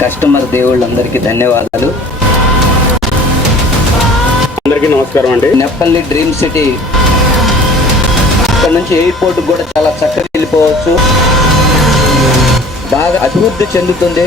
కస్టమర్ దేవుళ్ళందరికీ ధన్యవాదాలు. అందరికీ నమస్కారం అండి. నెప్పల్లి డ్రీమ్ సిటీ, ఇక్కడ నుంచి ఎయిర్పోర్ట్ కూడా చాలా చక్కగా వెళ్ళిపోవచ్చు. బాగా అభివృద్ధి చెందుతుంది.